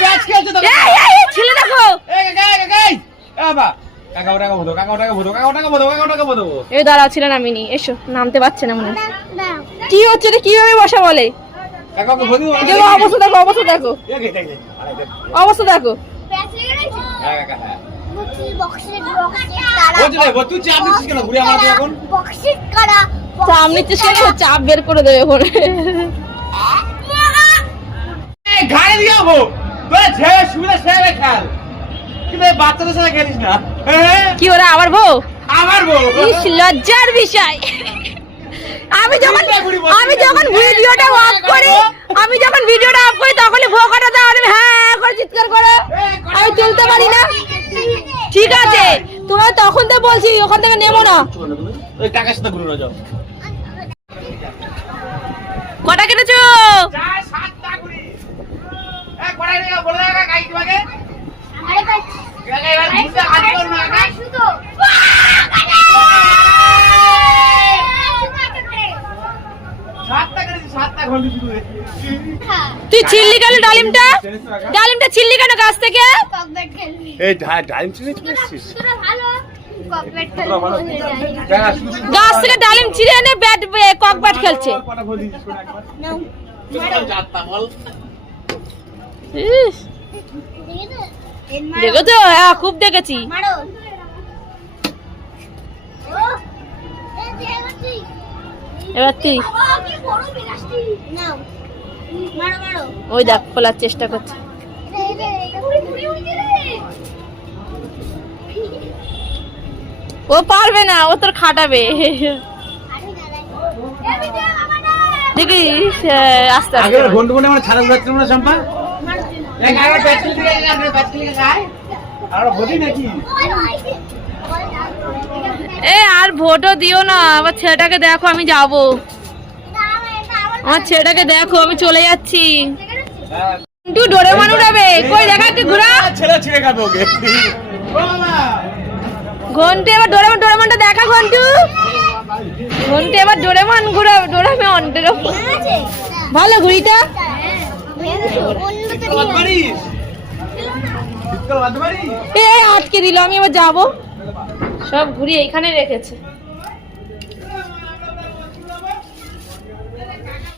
প্যাচ খেলছে তো এই ছেলে দেখো এই এই বাবা কাকা ওটাকে বলো এই দাঁড়া ছিল নামিনি এসো নামতে পারছে না মনে কি হচ্ছে রে কিভাবে বসা বলে কাকাকে বলি দেখো অবস্থা দেখো অবস্থা দেখো হ্যাঁ কাকা হ্যাঁ বলছিস তুই চাপ নিচ্ছিস কেন ঘুরে আমাদের এখন চাপ নিচ্ছিস কেন চাপ বের করে দেবে ওখানে এই ঘাড়ে দিয়ে যাবো তোরা যে সুবিধা সেভাবে খেল কিন্তু এই বাচ্চাদের সাথে খেলিস না কি ওরা আবার বউ আমার বউ ইস লজ্জার বিষয় আমি যখন ভিডিওটা অফ করি তখনই ভোকাটা দাও আর হ্যাঁ করে চিৎকার করো আমি তুলতে পারি না ঠিক আছে তোমার তখন তো বলছি ওখান থেকে নেবো না ওই টাকার সাথে ঘুরে যাও কটা কেটেছো সাতটা ঘুরি এক বড় রে বলে দাও কাই তোমাকে কাকা এবার ঘুরতে হাত কর না কাকা শুধু সাতটা ঘন্টা শুরু হয়েছে তুই ছিললি কেন ডালিমটা ছিললি কেন গাছ থেকে এই ডালিম ছিঁড়ে এসেছিস গাছ থেকে ডালিম ছিঁড়ে এনে ব্যাট কক ব্যাট খেলছে ইস, দেখেছো হ্যাঁ খুব দেখেছি এবার তুই ওই দেখ খোলার চেষ্টা করছে ও পারবে না ও তোর খাটাবে দেখিস আস্তে আগে আস্তে ঘন্টা ঘন্টা মানে ছাড়া ঘুরাচ্ছিল না সম্পা এক আগে ব্যাটসম্যান থেকে আগে ব্যাটসম্যান থেকে যায় আর বলি নাকি এ আর ভোটও দিও না আবার ছেলেটাকে দেখো আমি যাবো আমার ছেলেটাকে দেখো আমি চলে যাচ্ছি একটু ডোরে মানু যাবে কই দেখা একটু ঘুরা ছেলে ছিঁড়ে খাবে ওকে ও বাবা ঘন্টু এবার ডোরেমনটা দেখা ঘন্টু এবার ডোরেমন ঘুরা ডোরেমন ভালো ঘুড়িটা পারিস শীতকাল বাঁধতে পারিস এ আটকে দিল আমি এবার যাবো সব ঘুরি এইখানে রেখেছে